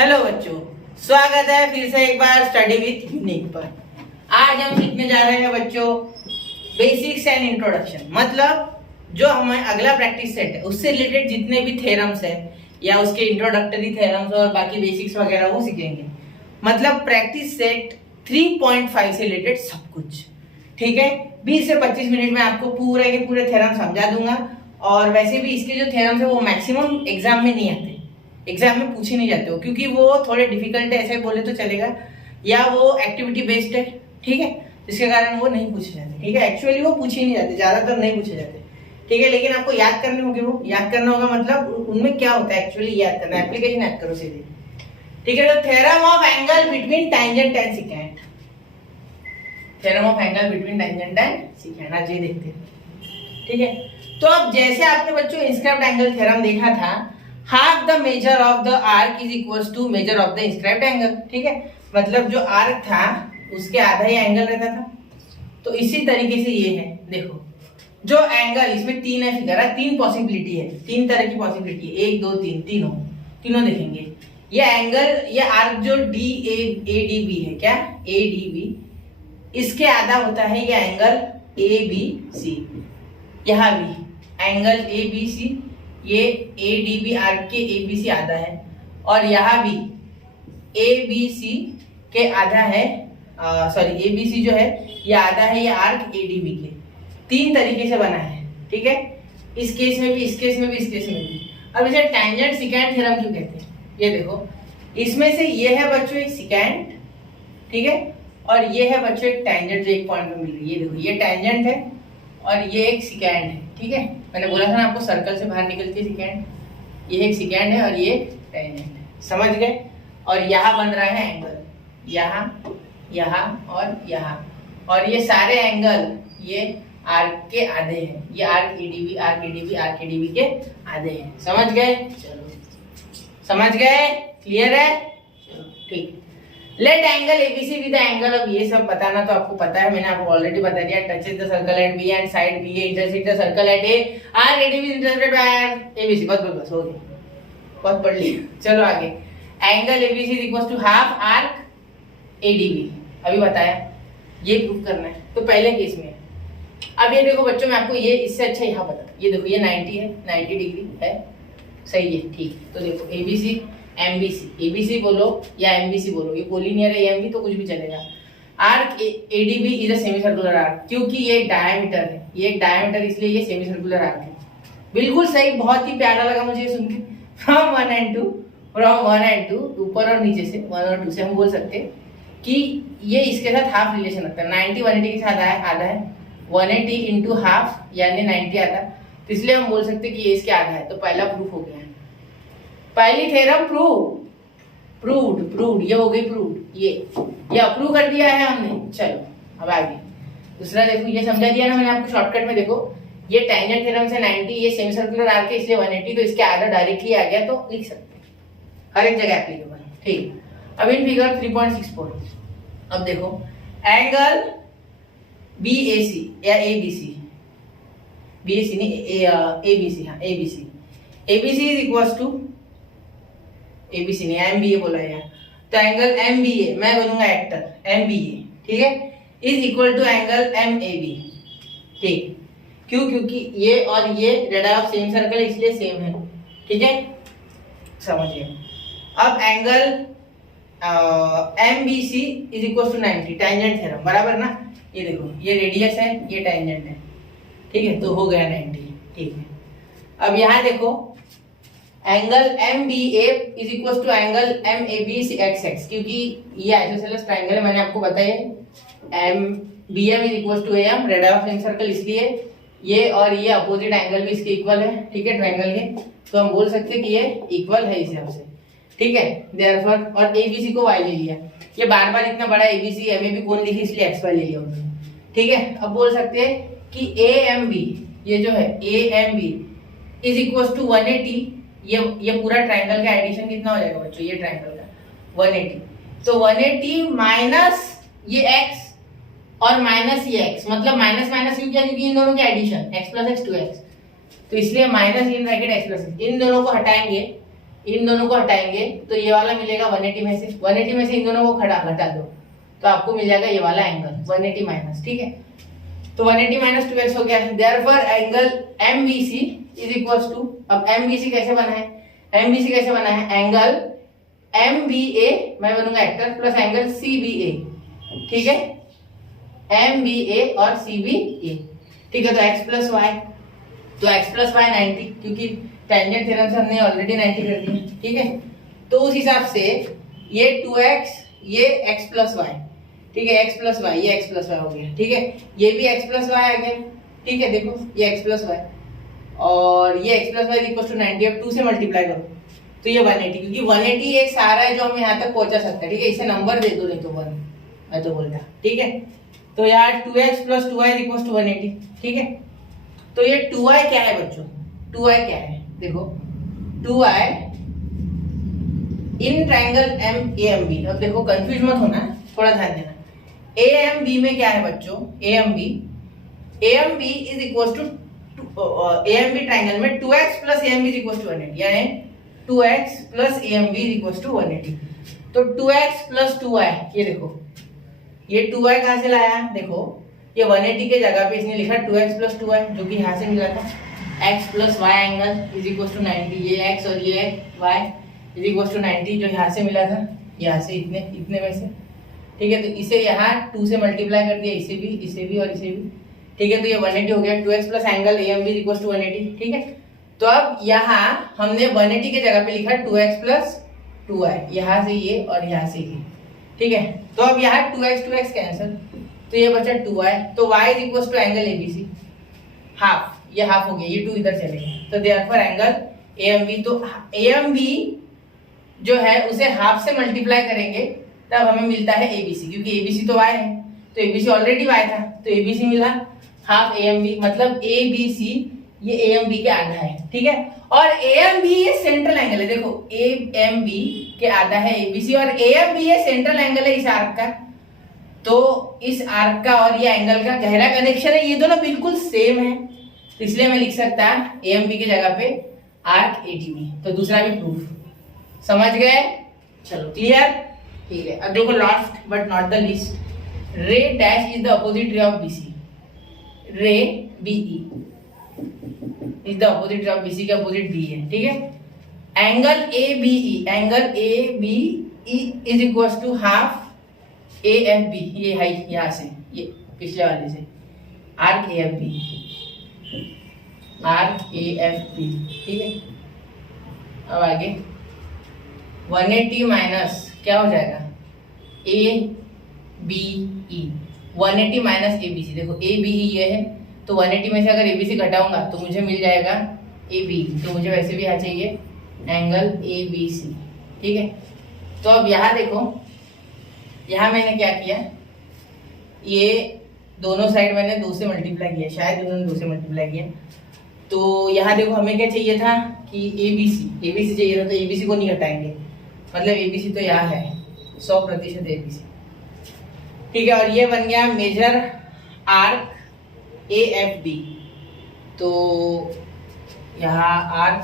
Hello बच्चों, स्वागत है फिर से एक बार स्टडी विथ यूनिक पर। आज हम सीखने जा रहे हैं बच्चों बेसिक्स एंड इंट्रोडक्शन। मतलब जो हमारा अगला प्रैक्टिस सेट है उससे रिलेटेड जितने भी थ्योरम्स है या उसके इंट्रोडक्टरी थ्योरम्स और बाकी बेसिक्स वगैरह वो सीखेंगे। मतलब प्रैक्टिस सेट 3.5 से रिलेटेड सब कुछ, ठीक है। 20 से 25 मिनट में आपको पूरे के पूरे थ्योरम समझा दूंगा। और वैसे भी इसके जो थ्योरम्स है वो मैक्सिमम एग्जाम में नहीं आते, एग्जाम में पूछे नहीं जाते हो, क्योंकि वो थोड़े डिफिकल्ट है ऐसे बोले तो चलेगा, या वो एक्टिविटी बेस्ड है, ठीक है, जिसके कारण वो नहीं पूछे जाते, ठीक है। एक्चुअली वो पूछे नहीं जाते, ज्यादातर नहीं पूछे जाते, ठीक है। लेकिन आपको याद करने होंगे, वो याद करना होगा। मतलब उनमें क्या होता है एक्चुअली याद करना, एप्लीकेशन याद करो सीधे, ठीक है। तो theorem of angle between tangent and secant, theorem of angle between tangent and secant, आज ये देखते हैं, ठीक है। तो अब जैसे आपने बच्चों इंस्क्राइब्ड एंगल थ्योरम देखा था, half the measure of the arc is equals to measure of the inscribed angle, ठीक है। मतलब जो आर्क था उसके आधा ही एंगल रहता था। तो इसी तरीके से ये है, देखो जो एंगल, इसमें तीन है फिगर है, तीन पॉसिबिलिटी है, तीन तरह की पॉसिबिलिटी है, 1 2 3, तीनों देखेंगे। ये एंगल, ये आर्क जो ADB है, क्या ADB, इसके आधा होता है ये एंगल ABC। यहाँ भी एंगल ABC, ये ADB आर्क के ABC आधा है, और यहाँ भी ABC के आधा है, सॉरी ABC जो है ये आधा है, ये आर्क ADB के। तीन तरीके से बना है, ठीक है। इस केस में भी, इस केस में भी, इस केस में भी। अब इसे टैंजेंट सिकेंट थ्योरम क्यों कहते हैं, ये देखो, इसमें से ये है बच्चों एक सिकेंट, ठीक है, और ये है बच्चों एक टैंजेंट जो एक पॉइंट में मिल रही है। ये देखो, ये टैंजेंट है और ये एक सिकेंट है, ठीक है। मैंने बोला था ना आपको सर्कल से बाहर निकलती है सिकेंट, ये एक सिकेंट है और ये टैंजेंट है, समझ गए। और यहाँ बन रहा है एंगल, यहाँ, यहाँ और यहाँ, और ये सारे एंगल ये आर्क के आधे हैं, ये arc ADB, arc ADB, arc ADB के आधे हैं, समझ गए। चलो समझ गए, क्लियर है, चलो ठीक। Let angle ABC with angle, अब ये सब बताना तो आपको पता है, मैंने आपको ऑलरेडी बता दिया। Touches the circle at B and side BA intersect the circle at A, arc ADB is intercepted by ABC। बस हो गया, बहुत पढ़ लिया। चलो आगे, angle ABC is equal to half arc ADB, अभी बताया, ये प्रूव करना है। तो पहले केस में अब ये देखो बच्चों, मैं आपको ये इससे अच्छा यहाँ बता, ये देखो ये 90 है, 90 डिग्री है, सही है, ठीक। तो देखो ABC MBC, ABC बोलो या MBC बोलो, ये कोलिनियर है, MB तो कुछ भी चलेगा। Arc ADB is a semi circular arc, क्योंकि ये एक डायमीटर है, ये एक डायमीटर, इसलिए ये सेमी सर्कुलर आर्क है। बिल्कुल सही, बहुत ही प्यारा लगा मुझे सुन के। फ्रॉम 1 एंड 2, ऊपर और नीचे से 1 और 2 से हम बोल सकते हैं कि ये इसके साथ हाफ रिलेशन रखता है। 90 180 के साथ आधा है, 180 इंटू हाफ यानी 90 आधा, तो इसलिए हम बोल सकते हैं कि ये इसके आधा है। तो पहला प्रूफ हो गया, पहली थ्योरम प्रूव्ड, ये हो गई प्रूव्ड, ये अप्रूव कर दिया है हमने। चलो अब आगे दूसरा देखो, ये समझा दिया ना मैंने आपको शॉर्टकट में। देखो ये टैंजेंट थ्योरम से 90, ये सेमी सर्कुलर आर्क है इसलिए 180, तो इसके आधा डायरेक्टली आ गया, तो लिख सकते हैं, हर एक जगह एप्लीकेबल, ठीक। अब इन फिगर 3.64, अब देखो एंगल BAC या ABC, BAC नहीं ABC, हाँ ABC is equals to, ABC नहीं MBA बोला यार, तो एंगल MBA, मैं बोलूंगा एक्टर MBA, ठीक है, is equal to angle MAB, ठीक। क्यों, क्योंकि ये और ये रेडियस ऑफ सेम सर्कल इसलिए सेम है, ठीक है, समझिए। अब angle MBC is equal to 90, tangent theorem बराबर ना। ये देखो ये रेडियस है, ये टैंजेंट है, ठीक है, तो हो गया 90, ठीक है। अब यहाँ देखो angle MBA is equal to angle MAB XX, क्योंकि ये आइसोसेलेस ट्रायंगल है, मैंने आपको बताया। BM is equal to AM, radius of same circle, इसलिए ये और ये अपोजिट एंगल भी इसके इक्वल है, ठीक है, ट्रायंगल के, तो हम बोल सकते हैं कि ये इक्वल है इस हिसाब से, ठीक है। देयरफॉर, और ABC को Y ले लिया, ये बार बार इतना बड़ा ABC MAB कौन लिखी, इसलिए XY ले लिया उन्होंने, ठीक है। अब बोल सकते हैं कि AMB, ये जो है AMB इज इक्वल टू 180, ये पूरा ट्रायंगल का एडिशन कितना हो जाएगा बच्चों, ये ट्रायंगल का 180, तो 180 माइनस ये x और माइनस ये x, मतलब माइनस माइनस क्यों किया, क्योंकि इन दोनों की addition x plus x 2x, तो इसलिए minus in bracket x plus, इन दोनों को हटाएंगे इन दोनों को हटाएंगे तो ये वाला मिलेगा 180 में से, 180 में से इन दोनों को घटा दो तो आपको मिल जाएगा ये वाला एंगल 180 माइनस, ठीक है। तो 180 माइनस 2x हो गया। Therefore angle MBC is equals to, अब MBC कैसे बना है, MBC कैसे बना है, एंगल MBA मैं बनूंगा एक्टर प्लस एंगल CBA, ठीक है, MBA और CBA, ठीक है। तो x प्लस वाई, तो x प्लस वाई 90, क्योंकि टेंजेंट थ्योरम से हमने ऑलरेडी 90 कर दिया, ठीक है। तो उस हिसाब से ये 2x, ये x प्लस वाई, ठीक है, x प्लस वाई, ये x प्लस वाई हो गया, ठीक है। ये भी x प्लस वाई आ गया, ठीक है, देखो ये x प्लस वाई और ये x plus y equal to 90, अब 2 से मल्टीप्लाई करो तो ये 180, क्योंकि 180 एक सारा है जो हम यहाँ तक पहुंचा सकते हैं, ठीक है। इसे नंबर दे दो, नहीं तो 1 मैं तो बोलता, ठीक है। तो यार 2x plus 2y equal to 180, ठीक है। तो ये 2y क्या है बच्चों, 2y क्या है, देखो 2y इन ट्रायंगल MAMB, अब देखो कंफ्यूज मत होना, थोड़ा ध्यान देना। AMB में क्या है बच्चों, AMB is equal to AMB triangle में 2x plus AMB is equal to 180, यानी 2x plus AMB is equal to 180। तो 2x प्लस 2y, ये देखो ये 2y कहां से लाया, देखो ये 180 के जगह पे इसने लिखा 2x प्लस 2y, जो कि यहाँ से मिला था। x plus y angle is equal to 90, ये x और ये y इज इक्वल टू 90 जो यहाँ से मिला था, यहाँ से इतने में से, ठीक है। तो इसे यहाँ 2 से मल्टीप्लाई कर दिया, इसे भी और इसे भी, ठीक है। तो ये 180 हो गया, 2x plus angle AMB is equal to 180, ठीक है। तो अब यहाँ हमने 180 के जगह पे लिखा 2x प्लस 2y, यहाँ से ये और यहाँ से ये, ठीक है। तो अब यहाँ 2x कैंसिल, तो ये बचा 2y, तो y is equal to angle ABC half, ये हाफ हो गया, ये 2 इधर चले गए, तो देयरफॉर एंगल AMB, तो AMB जो है उसे हाफ से मल्टीप्लाई करेंगे तब हमें मिलता है ABC, क्योंकि ABC तो y है, तो ABC ऑलरेडी y था, तो ABC मिला हाफ AMB, मतलब ABC ये AMB के आधा है, ठीक है। और AMB ये सेंट्रल एंगल है, देखो AMB के आधा है ABC और AMB ये सेंट्रल एंगल है इस आर्क का, तो इस आर्क का और ये एंगल का गहरा कनेक्शन है, ये दोनों बिल्कुल सेम है, तो इसलिए मैं लिख सकता AMB की जगह पे आर्क ADB। तो दूसरा भी प्रूफ, समझ गए, चलो क्लियर, ठीक है। अब देखो last but not the least, ray dash is the opposite ray of BC, ray BE is the opposite ray of BC के अपोजिट B है, ठीक है। Angle ABE is equal to half AFB, ये height यहाँ से ये पिछले वाले से आर्क AFB, ठीक है। अब आगे 180 माइनस क्या हो जाएगा ABE, 180 माइनस ABC, देखो ABE ये है, तो 180 में से अगर ABC घटाऊंगा तो मुझे मिल जाएगा ABE, तो मुझे वैसे भी यहाँ चाहिए एंगल ABC, ठीक है। तो अब यहाँ देखो, यहाँ मैंने क्या किया, ये दोनों साइड मैंने 2 से मल्टीप्लाई किया, शायद उन्होंने 2 से मल्टीप्लाई किया, तो यहाँ देखो हमें क्या चाहिए था कि ABC चाहिए था, तो ABC को नहीं घटाएंगे, मतलब ABC तो यहाँ है 100% ABC, ठीक है। और ये बन गया मेजर आर्क AFB, तो यहाँ arc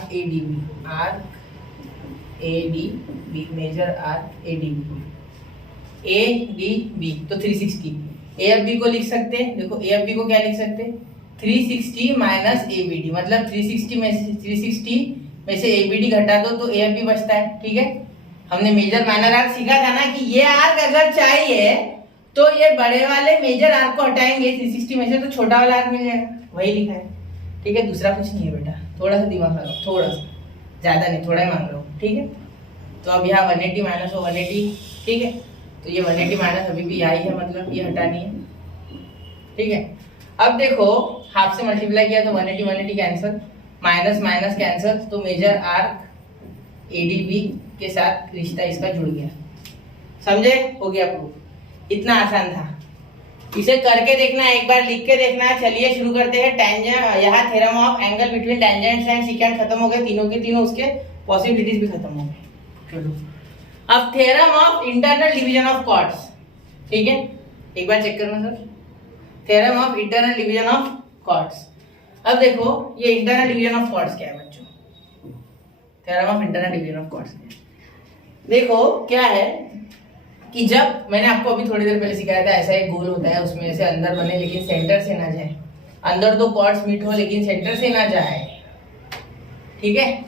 ADB, major arc ADB, तो 360। AFB को लिख सकते हैं, देखो AFB को क्या लिख सकते हैं, 360 माइनस ABD, मतलब 360 में से ABD घटा दो तो AFB बचता है, ठीक है। हमने मेजर माइनर आर्क सीखा था ना कि ये आर्क अगर चाहिए तो ये बड़े वाले मेजर आर्क को हटाएंगे 360 में से, तो छोटा वाला आर्क मिल जाएगा, वही लिखा है, ठीक है। दूसरा कुछ नहीं है बेटा, थोड़ा सा दिमाग लगाओ, थोड़ा सा, ज्यादा नहीं, थोड़ा ही मान लो, ठीक है। तो अब यहाँ 180 माइनस 180, ठीक है। तो ये 180 माइनस अभी भी आई है, मतलब ये हटानी है, ठीक है। अब देखो हाफ से मल्टीप्लाई किया तो 180 कैंसिल, माइनस माइनस कैंसिल, तो मेजर आर्क ADB के साथ रिश्ता इसका जुड़ गया, समझे, हो गया प्रूफ। इतना आसान था, इसे करके देखना, एक बार लिख के देखना। चलिए शुरू करते हैं। टेंजेंट, यहाँ theorem of angle between tangents and secant खत्म हो गए, तीनों के तीनों, उसके पॉसिबिलिटीज भी खत्म हो गए। चलो अब theorem of internal division of chords, ठीक है, एक बार चेक करना sir, theorem of internal division of chords. अब देखो ये इंटरनल डिवीजन ऑफ कॉर्ड्स क्या है बच्चों, theorem of internal division of chords. देखो क्या है कि जब मैंने आपको अभी थोड़ी देर पहले सिखाया था, ऐसा एक गोल होता है, उसमें ऐसे अंदर बने लेकिन सेंटर से ना जाए, अंदर दो कॉर्ड्स मीट हो लेकिन सेंटर से ना जाए, ठीक है।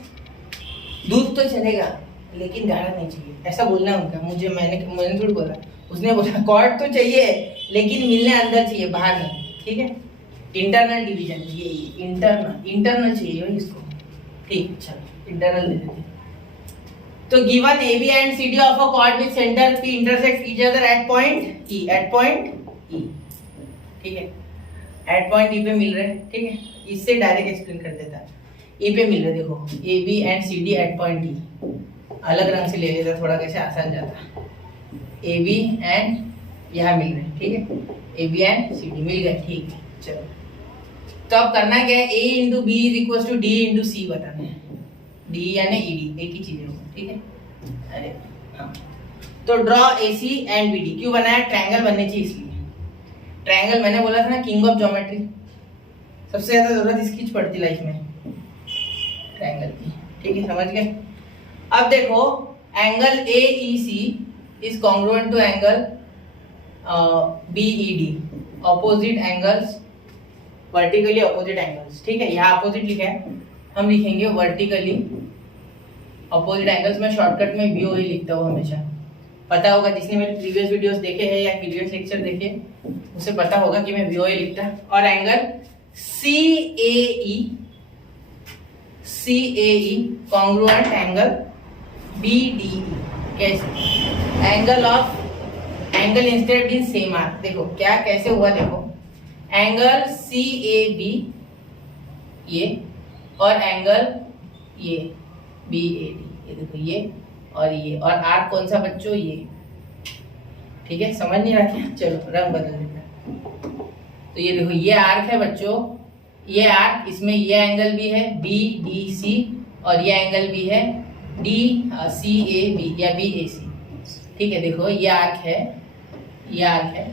दूध तो चलेगा लेकिन गाढ़ा नहीं चाहिए, ऐसा बोलना है उनका। मैंने थोड़ी बोला, उसने बोला कॉर्ड तो चाहिए लेकिन मिलने अंदर चाहिए, बाहर नहीं, ठीक है। इंटरनल डिवीजन, ये इंटरनल चाहिए भाई इसको, ठीक। चलो इंटरनल ले लेते हैं। तो given AB and CD of a cord with centre P intersect each other at point E, ठीक है। एट पॉइंट E पे मिल रहे हैं, ठीक है। इससे डायरेक्ट एक्सप्लेन कर देता है। E पे मिल रहे, देखो AB and CD at point E, अलग रंग से ले लेता थोड़ा, कैसे आसान जाता। AB एंड यहाँ मिल रहे, ठीक है। AB एंड CD मिल गए, ठीक है। चलो तो अब करना क्या है, A into B is equal to D into C बताना है। D यानी ED एक ही चीज है, ठीक है। अरे हाँ, तो ड्रॉ AC एंड BD, क्यों बनाया, ट्रायंगल बनने चाहिए इसलिए। ट्रायंगल मैंने बोला था ना किंग ऑफ ज्योमेट्री, सबसे ज्यादा जरूरत इसकी पड़ती लाइफ में, ट्रायंगल की, ठीक है। समझ गए। अब देखो angle AEC is congruent to angle BED, opposite angles, vertically opposite angles, ठीक है। यहाँ अपोजिट लिखा है, हम लिखेंगे वर्टिकली ऑपोजिट एंगल्स। मैं शॉर्टकट में VOE लिखता हूँ हमेशा, पता होगा जिसने मेरे प्रीवियस वीडियोस देखे हैं या प्रीवियस लेक्चर देखे उसे पता होगा कि मैं VOE लिखता। और angle CAE congruent angle BDE, कैसे, एंगल इंस्टेड इन सेम आर्क। देखो क्या कैसे हुआ, देखो एंगल CAB ये और एंगल ये BAD, ये देखो ये और आर्क कौन सा बच्चों, ये, ठीक है। समझ नहीं रहा क्या, चलो रंग बदल देते हैं। तो ये देखो ये आर्क है बच्चों, ये आर्क, इसमें ये एंगल भी है BDC और ये एंगल भी है DCAB या BAC, ठीक है। देखो ये आर्क है, ये आर्क है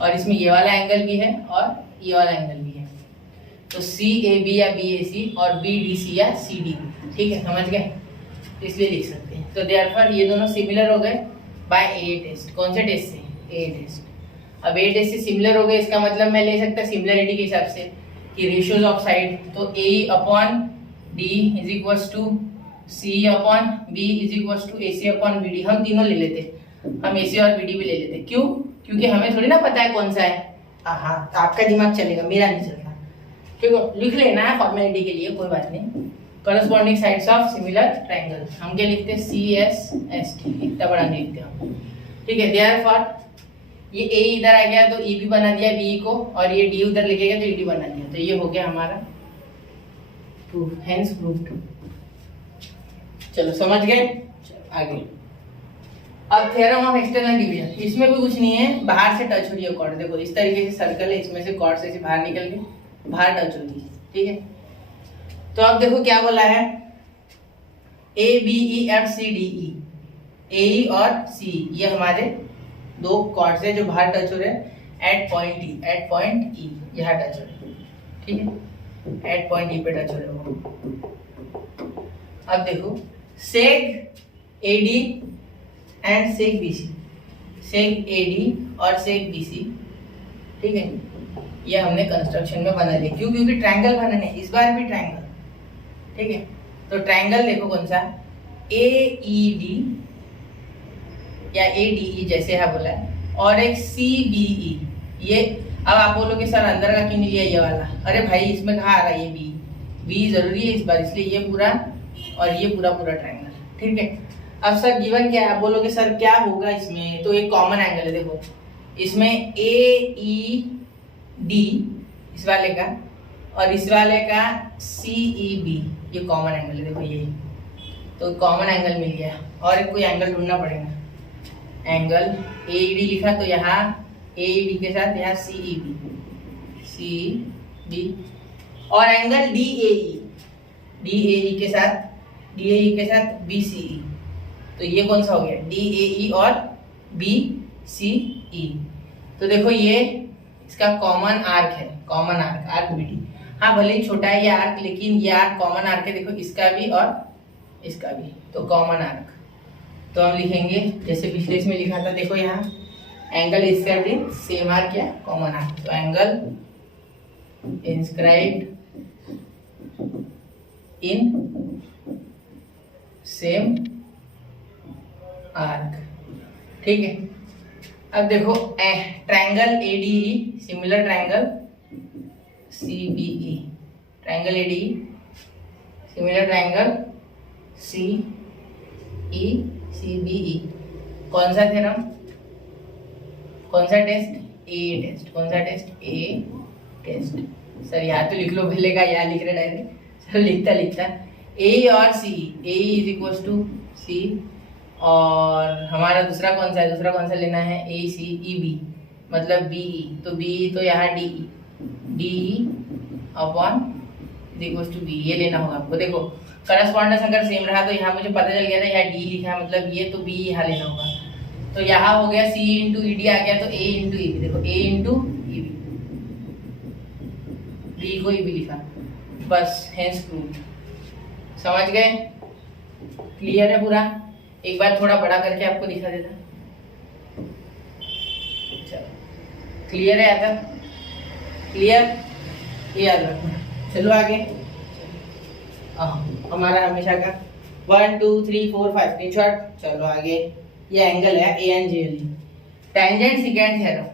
और इसमें ये वाला एंगल भी है और ये वाला एंगल भी है। तो CAB या BAC और BDC या CD, ठीक है। समझ गए, इसलिए लिख सकते हैं। तो देयरफॉर ये दोनों सिमिलर हो गए बाय A टेस्ट। कौन से टेस्ट से, A टेस्ट। अब A टेस्ट से सिमिलर हो गए, इसका मतलब मैं ले सकता सिमिलरिटी के हिसाब से कि रेशियोज ऑफ साइड, तो A upon D is equal to C upon B is equal to AC upon BD। हम तीनों ले लेते, हम AC और BD भी ले लेते। क्यों, क्योंकि हमें थोड़ी ना पता है कौन सा है। हाँ, तो आपका दिमाग चलेगा, मेरा नहीं चलता, ठीक है। लिख लेना है फॉर्मेलिटी के लिए, कोई बात नहीं। Corresponding sides of similar triangle, हम क्या लिखते हैं, CSST, इतना बड़ा नहीं लिखते हम, ठीक है। देयरफॉर ये A इधर आ गया तो E भी बना दिया BE को, और ये D उधर लेके गया तो ED बना दिया। तो ये हो गया हमारा प्रूफ, हेंस प्रूव्ड। चलो समझ गए, आगे। अब थ्योरम ऑफ एक्सटर्नल डिवीजन, इसमें भी कुछ नहीं है, बाहर से टच हो रही है कॉर्ड। देखो इस तरीके से सर्कल है, इसमें से कॉर्ड से बाहर निकल के बाहर टच होती है, ठीक है। तो अब देखो क्या बोला है, ABEFCDE, AE और CE ये हमारे दो कॉर्ड्स है जो बाहर टच हो रहे हैं एट पॉइंट E, यहाँ टच हो रहे हैं, ठीक है। एट पॉइंट E पे टच हो रहे हो। अब देखो seg AD and seg BC, seg AD और सेक BC, ठीक है। ये हमने कंस्ट्रक्शन में बना लिया, क्यों, क्योंकि ट्रायंगल बनाने, इस बार भी ट्रायंगल, ठीक है। तो ट्रायंगल देखो कौन सा, AED या ADE जैसे है बोला है, और एक CBE। ये अब आप बोलोगे सर अंदर का क्यों नहीं लिया ये वाला, अरे भाई इसमें कहाँ आ रहा है ये B जरूरी है इस बार, इसलिए ये पूरा और ये पूरा ट्रायंगल, ठीक है। अब सर गिवन क्या है, आप बोलोगे सर क्या होगा इसमें, तो एक कॉमन एंगल है, देखो इसमें AED इस वाले का और इस वाले का CEB, ये कॉमन एंगल है, देखो ये, तो कॉमन एंगल मिल गया। और कोई एंगल ढूंढना पड़ेगा, एंगल AED लिखा तो यहाँ AED के साथ यहाँ CEB और एंगल DAE के साथ BCE, तो ये कौन सा हो गया, DAE और BCE। तो देखो ये इसका कॉमन आर्क है, कॉमन आर्क BD। हाँ भले ही छोटा है ये आर्क, लेकिन ये आर्क कॉमन आर्क है, देखो इसका भी और इसका भी, तो कॉमन आर्क। तो हम लिखेंगे जैसे पिछले इसमें लिखा था, देखो यहाँ angle inscribed in same arc क्या कॉमन आर्क, तो angle inscribed in same arc, ठीक है। अब देखो triangle ADE similar triangle CBE, triangle ADE similar triangle CE CBE, कौन सा थ्योरम, कौन सा टेस्ट, ए टेस्ट, कौन सा टेस्ट, ए टेस्ट। सर यहाँ तो लिख लो पहले का, यहाँ लिख रहे डायरेक्ट, सर लिखता ए और सी, ए इज इक्वल टू सी, और हमारा दूसरा कौन सा है, दूसरा कौन सा लेना है, ए सी ई बी मतलब बीई, तो बीई तो यहाँ DE, DE upon is equal to B, ये लेना होगा आपको। देखो करस्पॉन्डेंस अगर सेम रहा तो यहाँ मुझे पता चल गया था यहाँ डी लिखा है मतलब ये, तो बी यहाँ लेना होगा। तो यहाँ हो गया सी इंटू ई डी आ गया, तो ए इंटू ई बी, देखो ए इंटू ई बी, बी को ई बी लिखा, बस हेंस प्रूव्ड। समझ गए, क्लियर है पूरा। एक बार थोड़ा बड़ा करके आपको दिखा देता, चलो क्लियर है यहाँ तक, क्लियर, ये याद रखना। चलो आगे, हमारा हमेशा का 1 2 3 4 5 स्क्रीनशॉट। चलो आगे, ये एंगल है A N J L, tangent second theorem,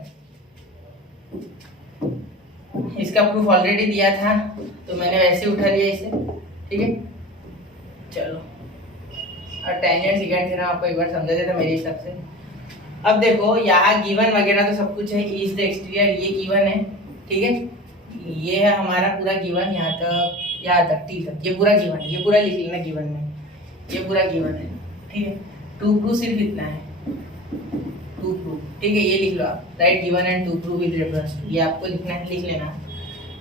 इसका प्रूफ ऑलरेडी दिया था तो मैंने वैसे उठा लिया इसे, ठीक है। चलो और टेंजेंट सेकेंड थ्योरम आपको एक बार समझा देता मेरे हिसाब से। अब देखो यहाँ गिवन वगैरह तो सब कुछ है, ई इज द एक्सटीरियर, ये गिवन है, ठीक है। ये है हमारा पूरा गिवन, यहाँ तक टी तक, ये पूरा गिवन है, ये पूरा लिख लेना गिवन में, ये पूरा गिवन है, ठीक है। टू प्रूफ सिर्फ इतना है, टू प्रूफ, ठीक है, ये लिख लो आप, write given and to prove with reference to, ये आपको लिखना है, लिख लेना,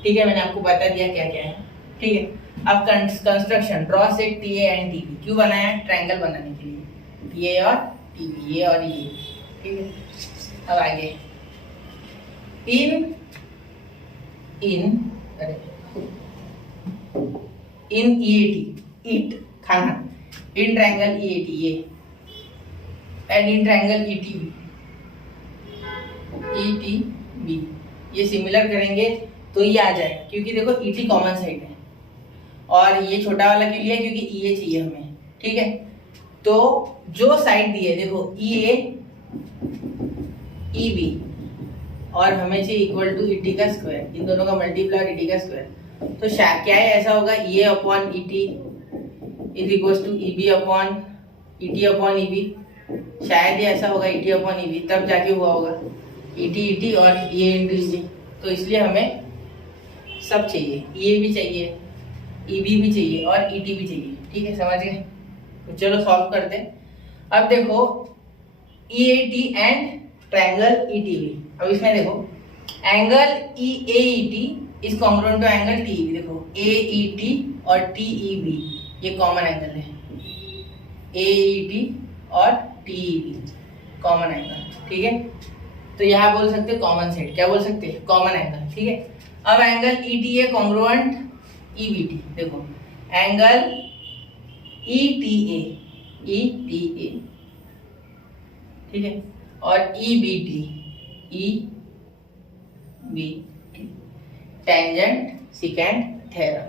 ठीक है। मैंने आपको बता दिया क्या क्या है, ठीक है। अब construction, draw seg T A and T B, क्यों बनाया, ट्रायंगल बनाने के लिए, टी ए और टी बी, ये और ये, ठीक है। अब आगे इन ईएटी, ईट खाना, इन ट्रायंगल ईएटी ये, एंड इन ट्रायंगल ईटीबी, ईटीबी, ये सिमिलर करेंगे तो ये आ जाएगा, क्योंकि देखो ईटी कॉमन साइड है और ये छोटा वाला क्यों लिया, क्योंकि ईए चाहिए हमें, ठीक है। तो जो साइड दी है देखो ईए ईबी और हमें चाहिए इक्वल टू ईटी का स्क्वायर, इन दोनों का मल्टीप्लाई और ईटी का स्क्वायर, तो क्या है ऐसा होगा, E upon ET is equal to EB upon ET upon EB, शायद ये ऐसा होगा ईटी अपॉन ईबी, तब जाके हुआ होगा ईटी ईटी और ये इंटू ईजी। तो इसलिए हमें सब चाहिए, ये भी चाहिए, ईबी भी चाहिए और ईटी भी चाहिए, ठीक है, समझ गए। तो चलो सॉल्व करते हैं। अब देखो ईएटी एंड ट्रायंगल ईटीबी, अब इसमें देखो angle EAET is congruent to angle TEB, देखो एईटी और टीईबी ये कॉमन एंगल है, एईटी और टीईबी कॉमन एंगल, ठीक है। तो यहाँ बोल सकते कॉमन साइड, क्या बोल सकते हैं, कॉमन एंगल, ठीक है। अब एंगल ईटीए कॉन्ग्रुएंट ईबीटी, देखो एंगल ईटीए ईटीए, ठीक है, और EBT EBT, tangent second theorem.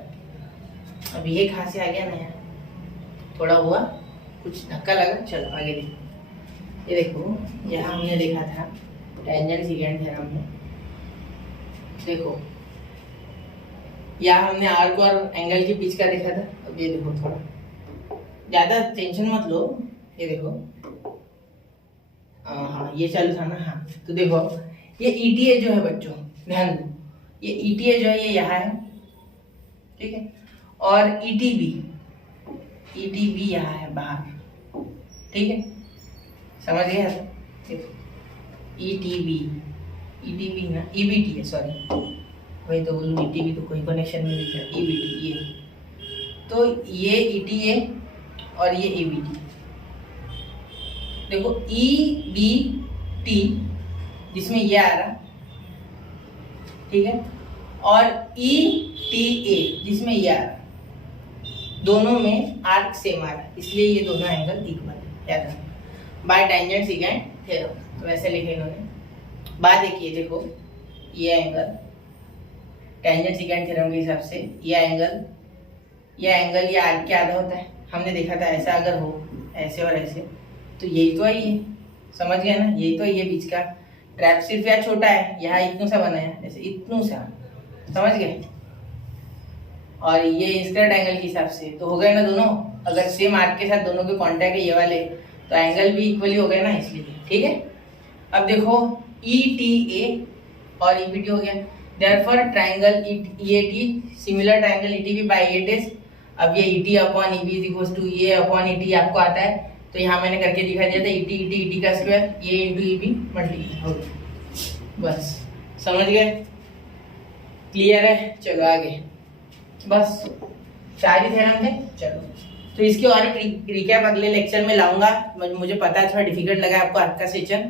अब ये कहाँ से आ गया नया, थोड़ा हुआ कुछ धक्का लगा, चलो आगे देखो। ये देखो यहाँ हमने देखा था टेंजेंट सेकेंड थ्योरम में, देखो यहाँ हमने आर्क और एंगल के बीच का देखा था। अब ये देखो, थोड़ा ज्यादा टेंशन मत लो, ये देखो हाँ ये चालू था ना, हाँ तो देखो ये ईटीए जो है बच्चों ध्यान दो, ये ईटीए जो है ये यहाँ है, ठीक है, और ईटीबी यहाँ है बाहर, ठीक है, समझ गया। देखो ईटीबी ना ईबीटी है, सॉरी वही तो बोलूँ, ईटीबी तो कोई कनेक्शन नहीं दिख रहा, ईबीटी ये, तो ये ईटीए और ये ईबीटी, देखो ईबीटी जिसमें ये आ रहा, ठीक है, और ईटीए जिसमें ये आ रहा, दोनों में आर्क सेम आ रहा है, इसलिए ये दोनों एंगल इक्वल है, याद रखना बाय टेंजेंट सेकेंड थ्योरम। तो वैसे लिखे इन्होंने। बात एक ये देखो, ये एंगल टेंजेंट सेकेंड थ्योरम के हिसाब से ये एंगल ये आर्क के आधा होता है। हमने देखा था ऐसा अगर हो ऐसे और ऐसे तो यही तो है, ये समझ गए ना, यही तो ये बीच का ट्रैप सिर्फ यहाँ छोटा है, यहाँ इतनू सा बना है, जैसे इतनू सा, समझ गए। और ये स्क्वायर एंगल के हिसाब से तो हो गए ना दोनों, अगर सेम आर्क के साथ दोनों के कॉन्टैक्ट है ये वाले तो एंगल भी इक्वली हो गए ना, इसलिए ठीक है। अब देखो ETA और EPT हो गया, therefore triangle EAT similar triangle ETB by EAT is, अब ये ET upon EB is equal to ये अपॉन ET आपको आता है, तो यहाँ मैंने करके दिखा दिया था ET का स्क्वायर ये इंटू EB मल्टीप्लाई हो गया, बस समझ गए, क्लियर है। चलो आगे, बस 4 ही थ्योरम थे। चलो तो इसकी और रिकैप अगले लेक्चर में लाऊंगा, मुझे पता है थोड़ा डिफिकल्ट लगा आपको आज का सेशन,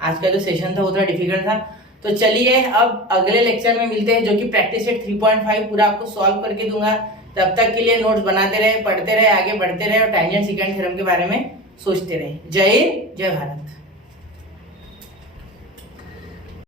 आज का जो सेशन था वो थोड़ा डिफिकल्ट था। तो चलिए अब अगले लेक्चर में मिलते हैं, जो कि प्रैक्टिस सेट 3.5 पूरा आपको सॉल्व करके दूंगा। तब तक के लिए नोट्स बनाते रहे, पढ़ते रहे, आगे बढ़ते रहे और टेंजेंट सेकेंड थ्योरम के बारे में सोचते रहे। जय हिंद, जय भारत।